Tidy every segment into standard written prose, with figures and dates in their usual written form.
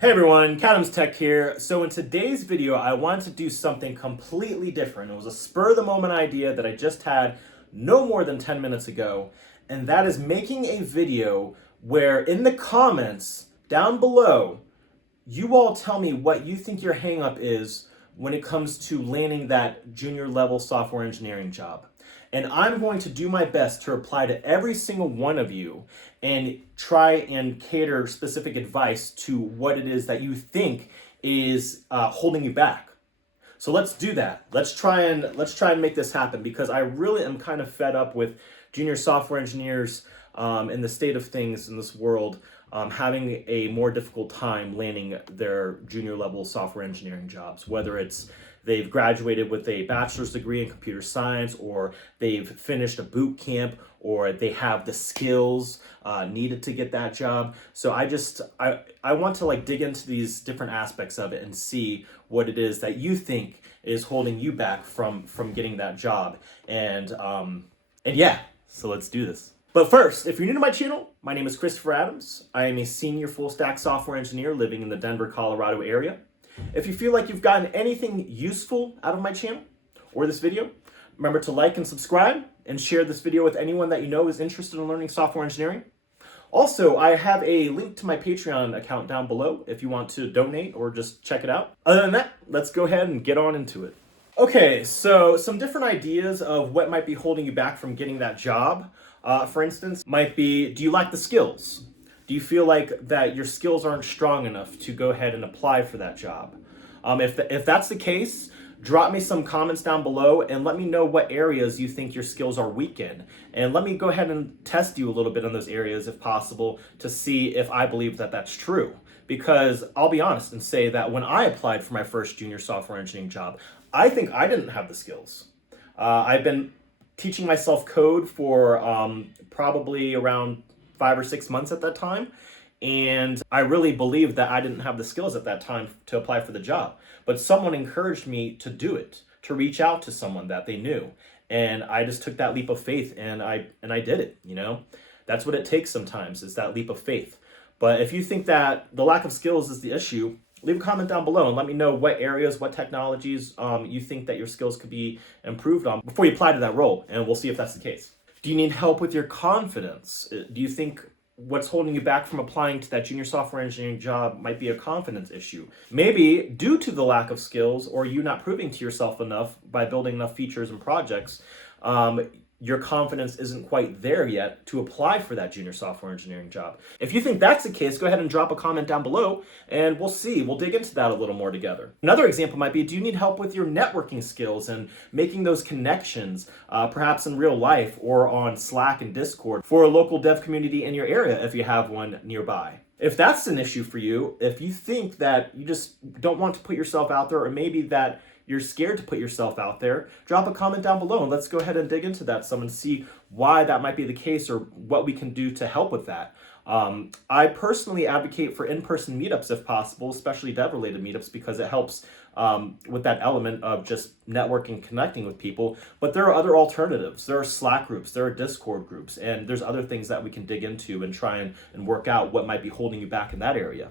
Hey everyone, Cadams Tech here. So in today's video, I wanted to do something completely different. It was a spur of the moment idea that I just had no more than 10 minutes ago. And that is making a video where in the comments down below, you all tell me what you think your hang up is when it comes to landing that junior level software engineering job. And I'm going to do my best to reply to every single one of you and try and cater specific advice to what it is that you think is holding you back. So let's do that. Let's try and make this happen, because I really am kind of fed up with junior software engineers in the state of things in this world having a more difficult time landing their junior level software engineering jobs, whether it's they've graduated with a bachelor's degree in computer science, or they've finished a boot camp, or they have the skills needed to get that job. So I want to dig into these different aspects of it and see what it is that you think is holding you back from getting that job. And yeah, so let's do this. But first, if you're new to my channel, my name is Christopher Adams. I am a senior full stack software engineer living in the Denver, Colorado area. If you feel like you've gotten anything useful out of my channel or this video, remember to like and subscribe and share this video with anyone that you know is interested in learning software engineering. Also, I have a link to my Patreon account down below if you want to donate or just check it out. Other than that, let's go ahead and get on into it. Okay, so some different ideas of what might be holding you back from getting that job, for instance, might be, do you lack the skills? Do you feel like that your skills aren't strong enough to go ahead and apply for that job? If that's the case, drop me some comments down below and let me know what areas you think your skills are weak in. And let me go ahead and test you a little bit on those areas if possible to see if I believe that that's true. Because I'll be honest and say that when I applied for my first junior software engineering job, I think I didn't have the skills. I've been teaching myself code for probably around 5 or 6 months at that time. And I really believed that I didn't have the skills at that time to apply for the job. But someone encouraged me to do it, to reach out to someone that they knew. And I just took that leap of faith and I did it, you know? That's what it takes sometimes, is that leap of faith. But if you think that the lack of skills is the issue, leave a comment down below and let me know what areas, what technologies you think that your skills could be improved on before you apply to that role, and we'll see if that's the case. Do you need help with your confidence? Do you think what's holding you back from applying to that junior software engineering job might be a confidence issue? Maybe due to the lack of skills or you not proving to yourself enough by building enough features and projects, your confidence isn't quite there yet to apply for that junior software engineering job. If you think that's the case, go ahead and drop a comment down below and we'll see. We'll dig into that a little more together. Another example might be, do you need help with your networking skills and making those connections, perhaps in real life or on Slack and Discord for a local dev community in your area if you have one nearby? If that's an issue for you, if you think that you just don't want to put yourself out there, or maybe that you're scared to put yourself out there, drop a comment down below and let's go ahead and dig into that some and see why that might be the case or what we can do to help with that. I personally advocate for in-person meetups if possible, especially dev-related meetups, because it helps with that element of just networking, connecting with people. But there are other alternatives. There are Slack groups, there are Discord groups, and there's other things that we can dig into and try and work out what might be holding you back in that area.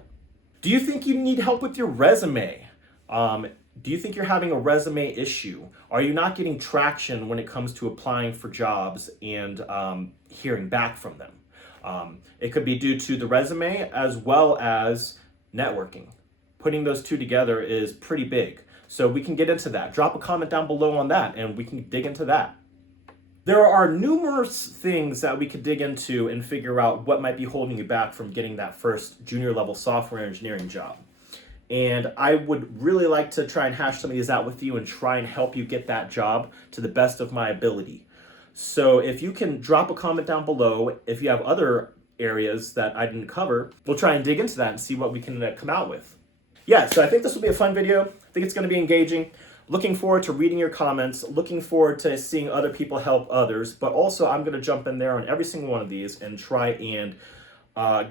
Do you think you need help with your resume? Do you think you're having a resume issue? Are you not getting traction when it comes to applying for jobs and hearing back from them? It could be due to the resume as well as networking. Putting those two together is pretty big. So we can get into that. Drop a comment down below on that and we can dig into that. There are numerous things that we could dig into and figure out what might be holding you back from getting that first junior level software engineering job. And I would really like to try and hash some of these out with you and try and help you get that job to the best of my ability. So if you can drop a comment down below, if you have other areas that I didn't cover, we'll try and dig into that and see what we can come out with. Yeah, so I think this will be a fun video. I think it's going to be engaging. Looking forward to reading your comments, looking forward to seeing other people help others, but also I'm going to jump in there on every single one of these and try and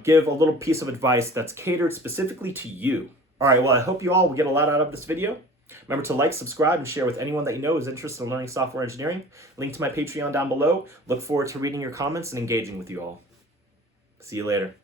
give a little piece of advice that's catered specifically to you. All right, well, I hope you all will get a lot out of this video. Remember to like, subscribe, and share with anyone that you know is interested in learning software engineering. Link to my Patreon down below. Look forward to reading your comments and engaging with you all. See you later.